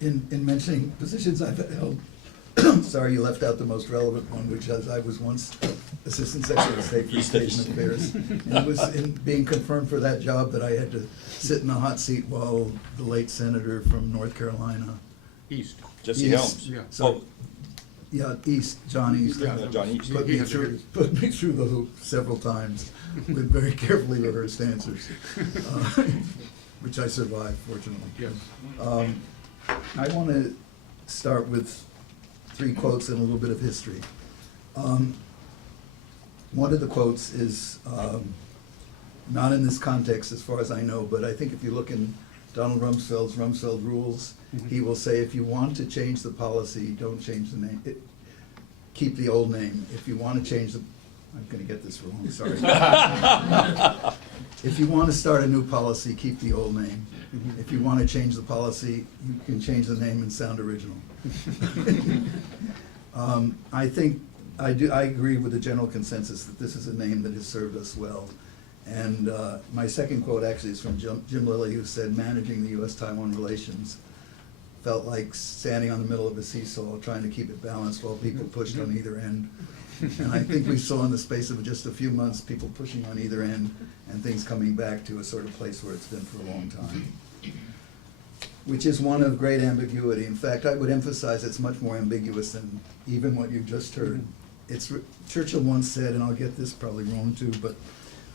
In mentioning positions I've held, sorry, you left out the most relevant one, which is I was once Assistant Secretary of State for East Asian East. Affairs. And it was in being confirmed for that job that I had to sit in the hot seat while the late senator from North Carolina. East. Jesse East. Helms. Yeah. So, yeah, John East. Yeah, John East. Put me through the hoop several times with very carefully rehearsed answers, which I survived, fortunately. Yes. I want to start with 3 quotes and a little bit of history. One of the quotes is not in this context as far as I know, but I think if you look in Donald Rumsfeld's Rumsfeld Rules, he will say, if you want to change the policy, don't change the name. Keep the old name. If you want to change the, I'm going to get this wrong, sorry. If you want to start a new policy, keep the old name. If you want to change the policy, you can change the name and sound original. I think, I agree with the general consensus that this is a name that has served us well. And my second quote actually is from Jim Lilly, who said, managing the U.S.-Taiwan relations felt like standing on the middle of a seesaw, trying to keep it balanced while people pushed on either end. And I think we saw in the space of just a few months, people pushing on either end and things coming back to a sort of place where it's been for a long time, which is one of great ambiguity. In fact, I would emphasize it's much more ambiguous than even what you just heard. Churchill once said, and I'll get this probably wrong too, but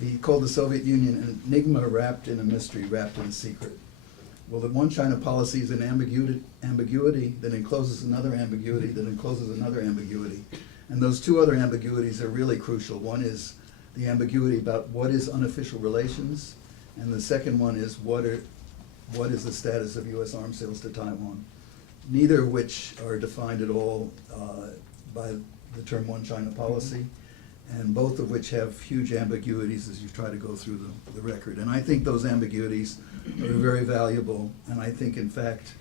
he called the Soviet Union an enigma wrapped in a mystery, wrapped in a secret. Well, the one China policy is an ambiguity that encloses another ambiguity that encloses another ambiguity. And those 2 other ambiguities are really crucial. One is the ambiguity about what is unofficial relations, and the second one is what is the status of U.S. arms sales to Taiwan, neither of which are defined at all by the term one China policy, and both of which have huge ambiguities as you try to go through the record. And I think those ambiguities are very valuable, and I think, in fact,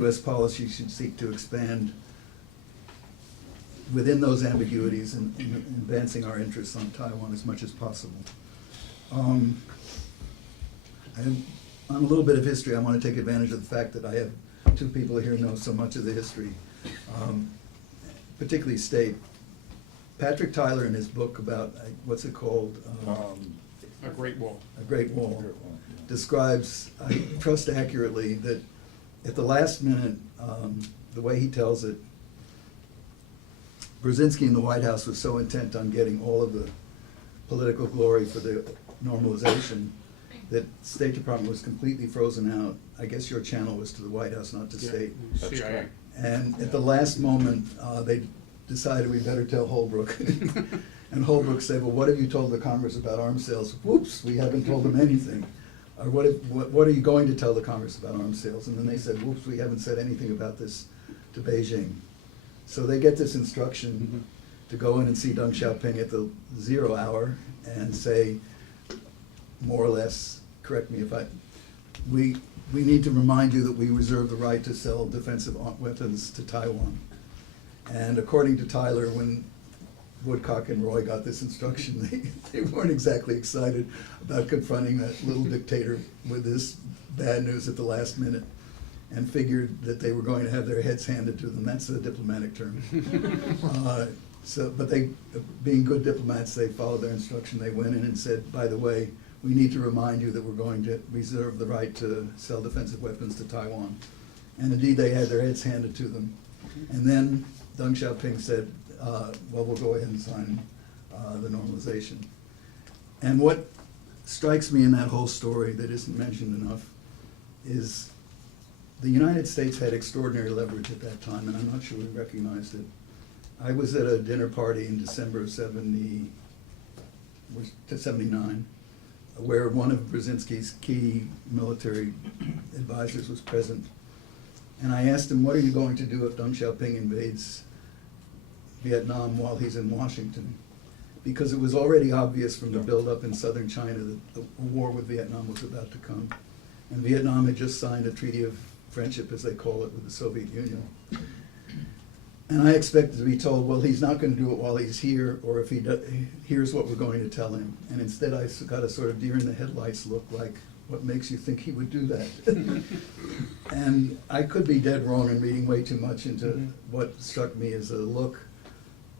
U.S. policy should seek to expand within those ambiguities and advancing our interests on Taiwan as much as possible. On a little bit of history, I want to take advantage of the fact that I have 2 people here who know so much of the history, particularly state. Patrick Tyler, in his book about, what's it called? A Great Wall. A Great Wall, describes, I trust accurately, that at the last minute, the way he tells it, Brzezinski in the White House was so intent on getting all of the political glory for the normalization that State Department was completely frozen out. I guess your channel was to the White House, not to Yeah. State. That's CIA. correct. And at the last moment, they decided we better tell Holbrooke. And Holbrooke said, well, what have you told the Congress about arms sales? Whoops, we haven't told them anything. Or what are you going to tell the Congress about arms sales? And then they said, whoops, we haven't said anything about this to Beijing. So they get this instruction to go in and see Deng Xiaoping at the 0 hour and say, more or less, correct me if we need to remind you that we reserve the right to sell defensive weapons to Taiwan. And according to Tyler, when Woodcock and Roy got this instruction, they weren't exactly excited about confronting that little dictator with this bad news at the last minute, and figured that they were going to have their heads handed to them. That's a diplomatic term. But they, being good diplomats, they followed their instruction. They went in and said, by the way, we need to remind you that we're going to reserve the right to sell defensive weapons to Taiwan. And indeed, they had their heads handed to them. And then Deng Xiaoping said, well, we'll go ahead and sign the normalization. And what strikes me in that whole story that isn't mentioned enough is the United States had extraordinary leverage at that time, and I'm not sure we recognized it. I was at a dinner party in December of 79, where one of Brzezinski's key military advisors was present. And I asked him, what are you going to do if Deng Xiaoping invades Vietnam while he's in Washington? Because it was already obvious from the buildup in southern China that a war with Vietnam was about to come. And Vietnam had just signed a treaty of friendship, as they call it, with the Soviet Union. And I expected to be told, well, he's not gonna do it while he's here, or if he does, here's what we're going to tell him. And instead I got a sort of deer in the headlights look, like, what makes you think he would do that? And I could be dead wrong and reading way too much into what struck me as a look.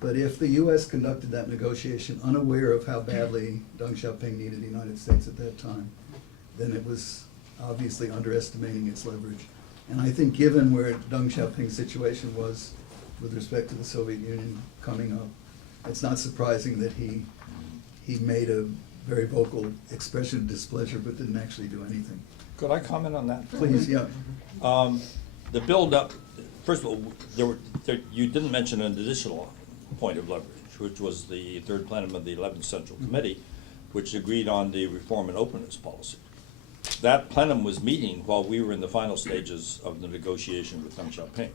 But if the US conducted that negotiation unaware of how badly Deng Xiaoping needed the United States at that time, then it was obviously underestimating its leverage. And I think given where Deng Xiaoping's situation was with respect to the Soviet Union coming up, it's not surprising that he made a very vocal expression of displeasure but didn't actually do anything. Could I comment on that? Please, yeah. The build-up, first of all, you didn't mention an additional point of leverage, which was the third plenum of the 11th Central Committee, which agreed on the reform and openness policy. That plenum was meeting while we were in the final stages of the negotiation with Deng Xiaoping.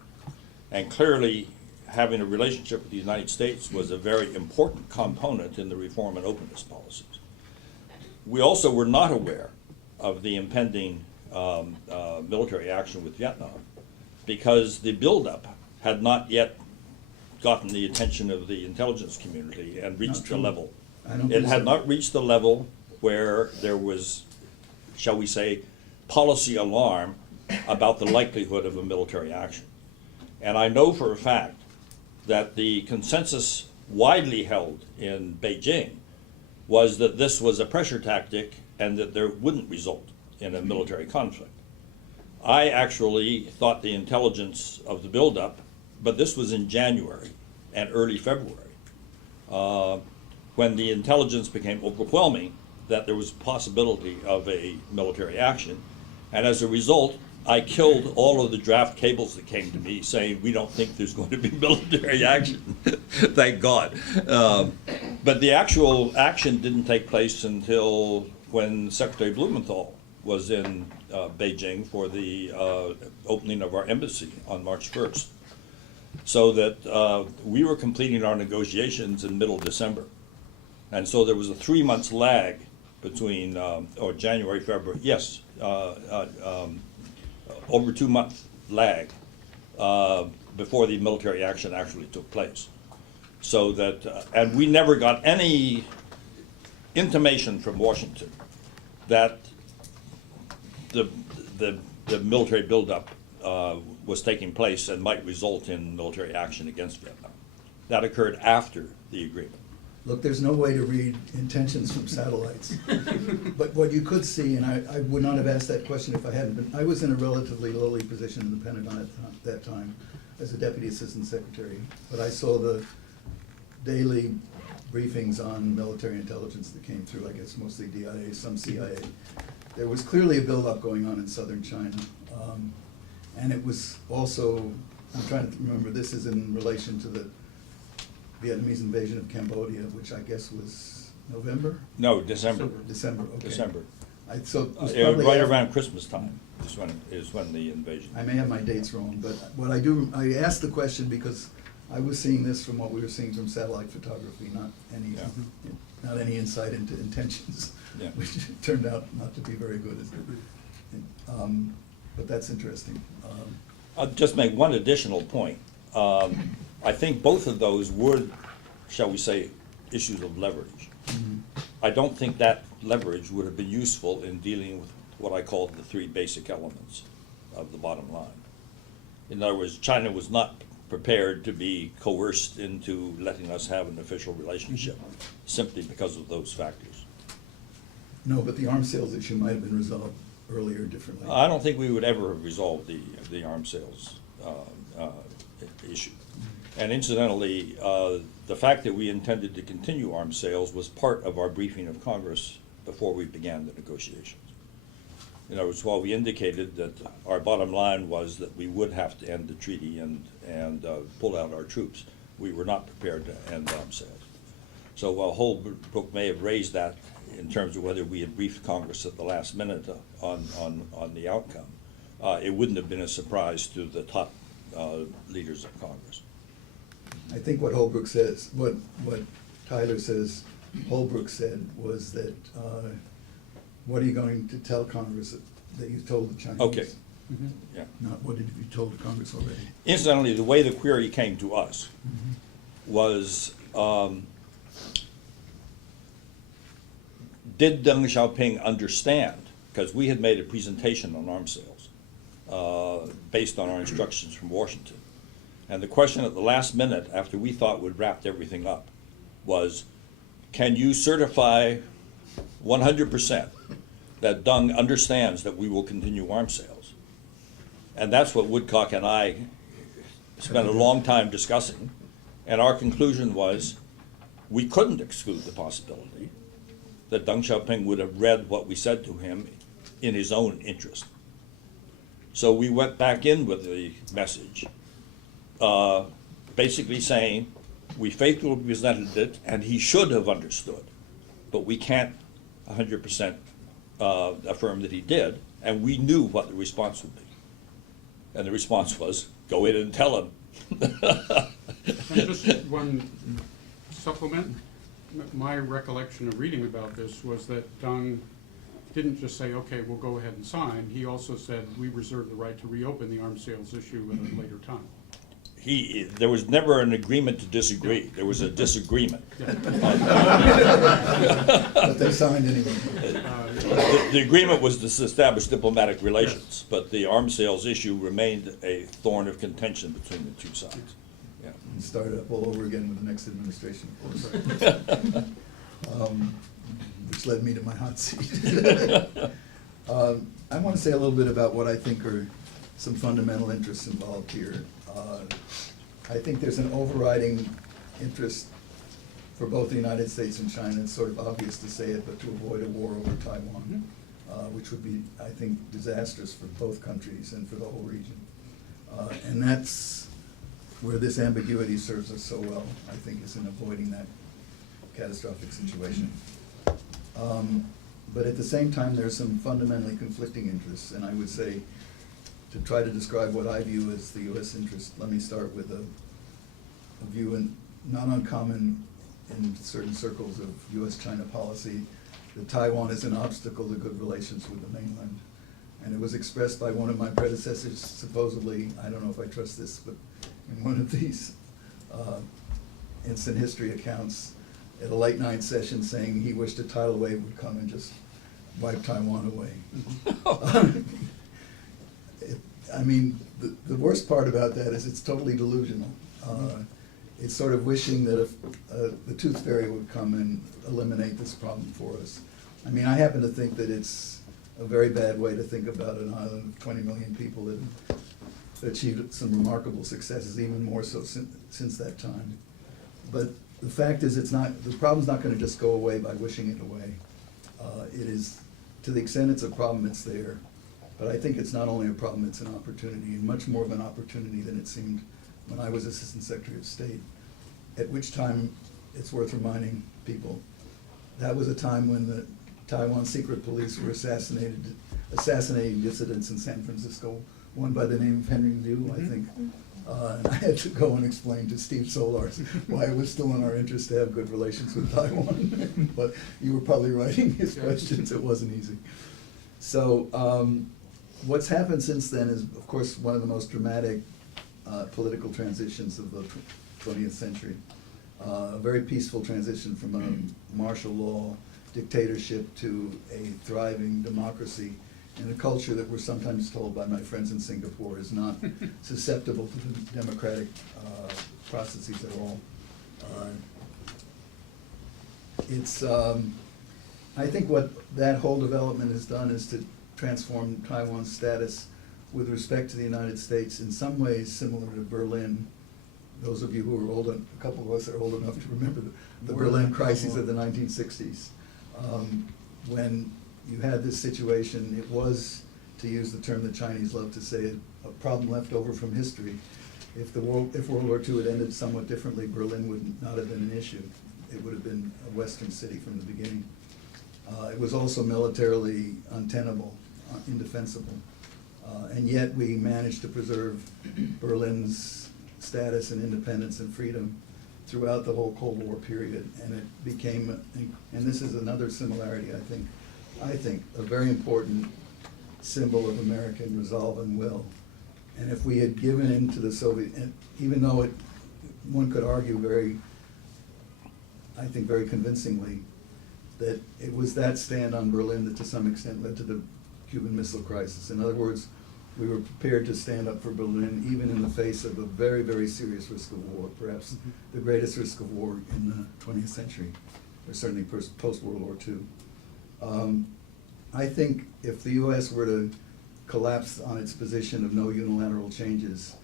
And clearly, having a relationship with the United States was a very important component in the reform and openness policies. We also were not aware of the impending military action with Vietnam because the buildup had not yet gotten the attention of the intelligence community and reached the level. I don't It think had so. not reached the level where there was, shall we say, policy alarm about the likelihood of a military action. And I know for a fact that the consensus widely held in Beijing was that this was a pressure tactic and that there wouldn't result in a military conflict. I actually thought the intelligence of the buildup, but this was in January and early February, when the intelligence became overwhelming that there was a possibility of a military action. And as a result, I killed all of the draft cables that came to me saying, we don't think there's going to be military action. Thank God. But the actual action didn't take place until when Secretary Blumenthal was in Beijing for the opening of our embassy on March 1st. So that we were completing our negotiations in middle December. And so there was a 3 months lag between, or January, February, yes, over 2 month lag before the military action actually took place. So that, and we never got any intimation from Washington that the military buildup was taking place and might result in military action against Vietnam. That occurred after the agreement. Look, there's no way to read intentions from satellites. But what you could see, and I would not have asked that question if I hadn't been, I was in a relatively lowly position in the Pentagon at that time as a Deputy Assistant Secretary. But I saw the daily briefings on military intelligence that came through, I guess mostly DIA, some CIA. There was clearly a buildup going on in southern China. And it was also, I'm trying to remember, this is in relation to the Vietnamese invasion of Cambodia, which I guess was November? No, December. December, okay. December. So it was Right probably around Christmas time is when the invasion. I may have my dates wrong, but what I asked the question because I was seeing this from what we were seeing from satellite photography, not any insight into intentions, Yeah. which turned out not to be very good. But that's interesting. I'll just make one additional point. I think both of those were, shall we say, issues of leverage. I don't think that leverage would have been useful in dealing with what I called the three basic elements of the bottom line. In other words, China was not prepared to be coerced into letting us have an official relationship simply because of those factors. No, but the arms sales issue might have been resolved earlier differently. I don't think we would ever have resolved the arms sales issue. And incidentally, the fact that we intended to continue arms sales was part of our briefing of Congress before we began the negotiations. In other words, while we indicated that our bottom line was that we would have to end the treaty and pull out our troops, we were not prepared to end arms sales. So while Holbrooke may have raised that in terms of whether we had briefed Congress at the last minute on the outcome, it wouldn't have been a surprise to the top leaders of Congress. I think what Holbrooke says, what Tyler says, Holbrooke said was that, what are you going to tell Congress that you told the Chinese? Okay. Yeah. Not what have you told Congress already? Incidentally, the way the query came to us was, did Deng Xiaoping understand, because we had made a presentation on arms sales, based on our instructions from Washington. And the question at the last minute, after we thought we'd wrapped everything up, was, can you certify 100% that Deng understands that we will continue arms sales? And that's what Woodcock and I spent a long time discussing, and our conclusion was we couldn't exclude the possibility that Deng Xiaoping would have read what we said to him in his own interest. So we went back in with the message, basically saying we faithfully presented it and he should have understood, but we can't 100% affirm that he did, and we knew what the response would be. And the response was, go in and tell him. And just one supplement, my recollection of reading about this was that Deng didn't just say, okay, we'll go ahead and sign. He also said, we reserve the right to reopen the arms sales issue at a later time. There was never an agreement to disagree. There was a disagreement. But they signed anyway. The agreement was to establish diplomatic relations, but the arms sales issue remained a thorn of contention between the two sides. Yeah. And started up all over again with the next administration, of course. Which led me to my hot seat. I want to say a little bit about what I think are some fundamental interests involved here. I think there's an overriding interest for both the United States and China. It's sort of obvious to say it, but to avoid a war over Taiwan, which would be, I think, disastrous for both countries and for the whole region. And that's where this ambiguity serves us so well, I think, is in avoiding that catastrophic situation. But at the same time, there's some fundamentally conflicting interests, and I would say, to try to describe what I view as the U.S. interest, let me start with a view not uncommon in certain circles of U.S.-China policy, that Taiwan is an obstacle to good relations with the mainland. And it was expressed by one of my predecessors, supposedly, I don't know if I trust this, but in one of these instant history accounts at a late night session, saying he wished a tidal wave would come and just wipe Taiwan away. I mean, the worst part about that is it's totally delusional. It's sort of wishing that the tooth fairy would come and eliminate this problem for us. I mean, I happen to think that it's a very bad way to think about an island of 20 million people that achieved some remarkable successes, even more so since that time. But the fact is, the problem's not going to just go away by wishing it away. It is, to the extent it's a problem, it's there. But I think it's not only a problem, it's an opportunity, and much more of an opportunity than it seemed when I was Assistant Secretary of State, at which time, it's worth reminding people, that was a time when the Taiwan secret police were assassinating dissidents in San Francisco, one by the name of Henry Liu, I think. And I had to go and explain to Steve Solars why it was still in our interest to have good relations with Taiwan. But you were probably writing his questions, it wasn't easy. So what's happened since then is, of course, one of the most dramatic political transitions of the 20th century. A very peaceful transition from a martial law dictatorship to a thriving democracy, and a culture that we're sometimes told by my friends in Singapore is not susceptible to the democratic processes at all. I think what that whole development has done is to transform Taiwan's status with respect to the United States in some ways similar to Berlin. Those of you who are old, a couple of us are old enough to remember the Berlin crises of the 1960s. When you had this situation, it was, to use the term the Chinese love to say, a problem left over from history. If World War II had ended somewhat differently, Berlin would not have been an issue. It would have been a Western city from the beginning. It was also militarily untenable, indefensible. And yet we managed to preserve Berlin's status and independence and freedom throughout the whole Cold War period. And it became, and this is another similarity, I think, a very important symbol of American resolve and will. And if we had given in to the Soviet, and even though one could argue I think very convincingly, that it was that stand on Berlin that to some extent led to the Cuban Missile Crisis. In other words, we were prepared to stand up for Berlin even in the face of a very, very serious risk of war, perhaps the greatest risk of war in the 20th century, or certainly post-World War II. I think if the US were to collapse on its position of no unilateral changes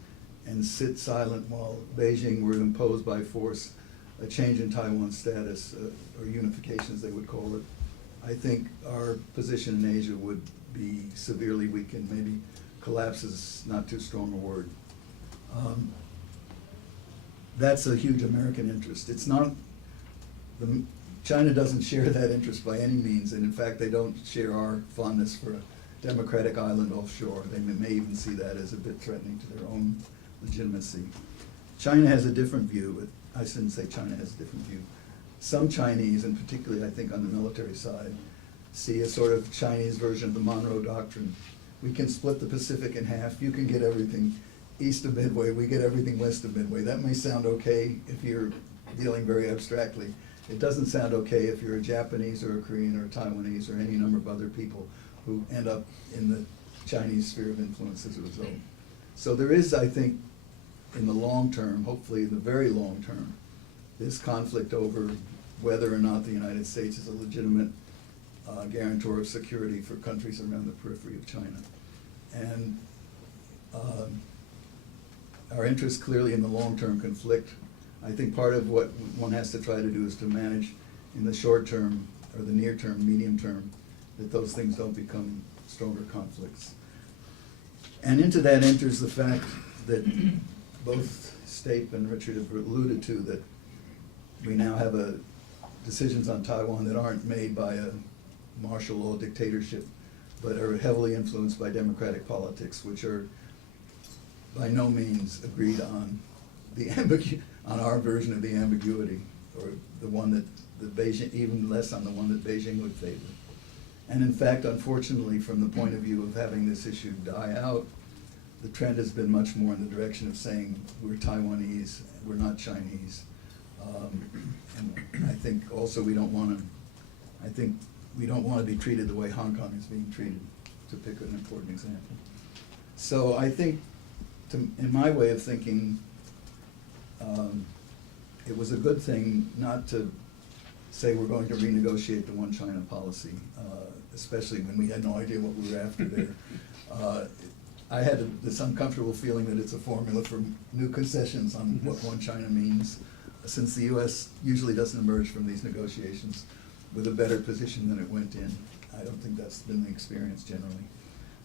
and sit silent while Beijing were to impose by force a change in Taiwan's status, or unification as they would call it, I think our position in Asia would be severely weakened. Maybe collapse is not too strong a word. That's a huge American interest. It's not, China doesn't share that interest by any means, and in fact they don't share our fondness for a democratic island offshore. They may even see that as a bit threatening to their own legitimacy. China has a different view, but I shouldn't say China has a different view. Some Chinese, and particularly I think on the military side, see a sort of Chinese version of the Monroe Doctrine. We can split the Pacific in half. You can get everything east of Midway. We get everything west of Midway. That may sound okay if you're dealing very abstractly. It doesn't sound okay if you're a Japanese or a Korean or a Taiwanese or any number of other people who end up in the Chinese sphere of influence as a result. So there is, I think, in the long term, hopefully in the very long term, this conflict over whether or not the United States is a legitimate guarantor of security for countries around the periphery of China. And our interest clearly in the long-term conflict. I think part of what one has to try to do is to manage in the short term, or the near term, medium term, that those things don't become stronger conflicts. And into that enters the fact that both Stape and Richard have alluded to, that we now have decisions on Taiwan that aren't made by a martial law dictatorship, but are heavily influenced by democratic politics, which are by no means agreed on on our version of the ambiguity, or the one that Beijing, even less on the one that Beijing would favor. And in fact, unfortunately, from the point of view of having this issue die out, the trend has been much more in the direction of saying we're Taiwanese, we're not Chinese. And I think also we don't want to be treated the way Hong Kong is being treated, to pick an important example. So I think, in my way of thinking, it was a good thing not to say we're going to renegotiate the one China policy, especially when we had no idea what we were after there. I had this uncomfortable feeling that it's a formula for new concessions on what one China means, since the US usually doesn't emerge from these negotiations with a better position than it went in. I don't think that's been the experience generally.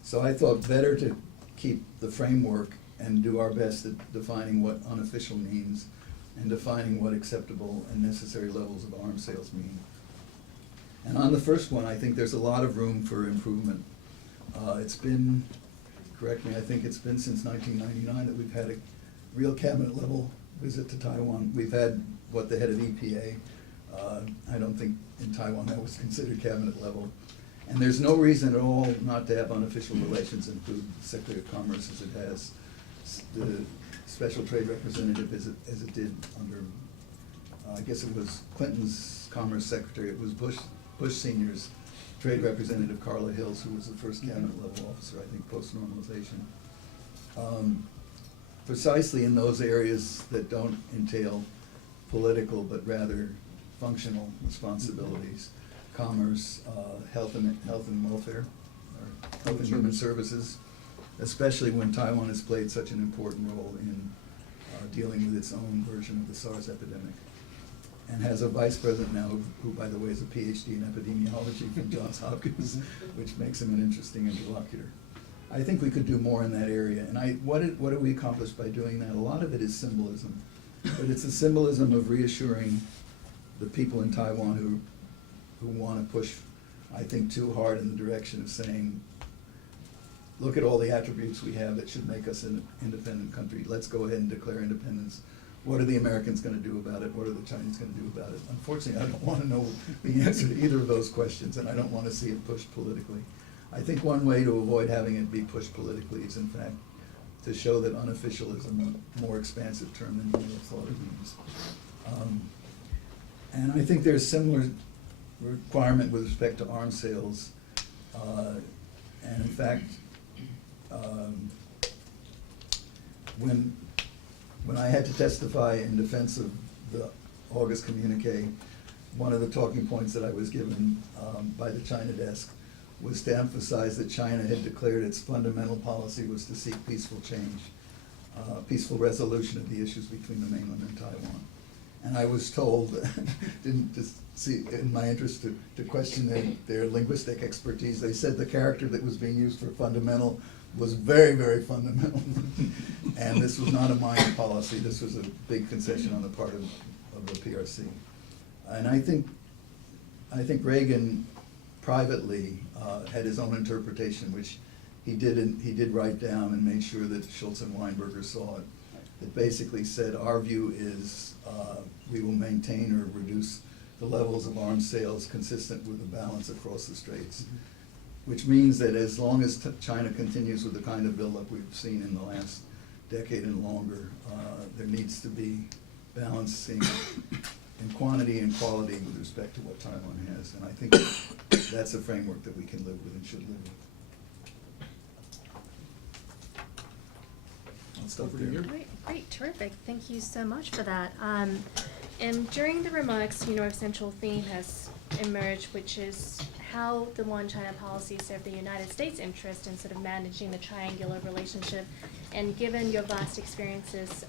So I thought better to keep the framework and do our best at defining what unofficial means and defining what acceptable and necessary levels of arms sales mean. And on the first one, I think there's a lot of room for improvement. It's been, correct me, I think it's been since 1999 that we've had a real cabinet level visit to Taiwan. We've had, the head of EPA. I don't think in Taiwan that was considered cabinet level. And there's no reason at all not to have unofficial relations include Secretary of Commerce as it has, the special trade representative as it did under, I guess it was Clinton's Commerce Secretary. It was Bush Sr.'s trade representative, Carla Hills, who was the first cabinet level officer, I think, post-normalization. Precisely in those areas that don't entail political but rather functional responsibilities: commerce, health and welfare, or health and human services, especially when Taiwan has played such an important role in dealing with its own version of the SARS epidemic, and has a vice president now who, by the way, is a PhD in epidemiology from Johns Hopkins, which makes him an interesting interlocutor. I think we could do more in that area, and what have we accomplished by doing that? A lot of it is symbolism, but it's a symbolism of reassuring the people in Taiwan who want to push, I think, too hard in the direction of saying, look at all the attributes we have that should make us an independent country. Let's go ahead and declare independence. What are the Americans going to do about it? What are the Chinese going to do about it? Unfortunately, I don't want to know the answer to either of those questions, and I don't want to see it pushed politically. I think one way to avoid having it be pushed politically is in fact to show that unofficial is a more expansive term than you may have thought it means. And I think there's similar requirement with respect to arms sales. And in fact, when I had to testify in defense of the August communique, one of the talking points that I was given by the China desk was to emphasize that China had declared its fundamental policy was to seek peaceful change, peaceful resolution of the issues between the mainland and Taiwan. And I was told, didn't just see in my interest to question their linguistic expertise, they said the character that was being used for fundamental was very, very fundamental. And this was not a minor policy, this was a big concession on the part of the PRC. And I think Reagan privately had his own interpretation, which he did write down and made sure that Schultz and Weinberger saw it. That basically said, our view is we will maintain or reduce the levels of arms sales consistent with the balance across the straits. Which means that as long as China continues with the kind of buildup we've seen in the last decade and longer, there needs to be balancing in quantity and quality with respect to what Taiwan has. And I think that's a framework that we can live with and should live with. I'll stop Over to there. you. Great, terrific. Thank you so much for that. And during the remarks, a central theme has emerged, which is how the One China policy served the United States' interest in sort of managing the triangular relationship. And given your vast experiences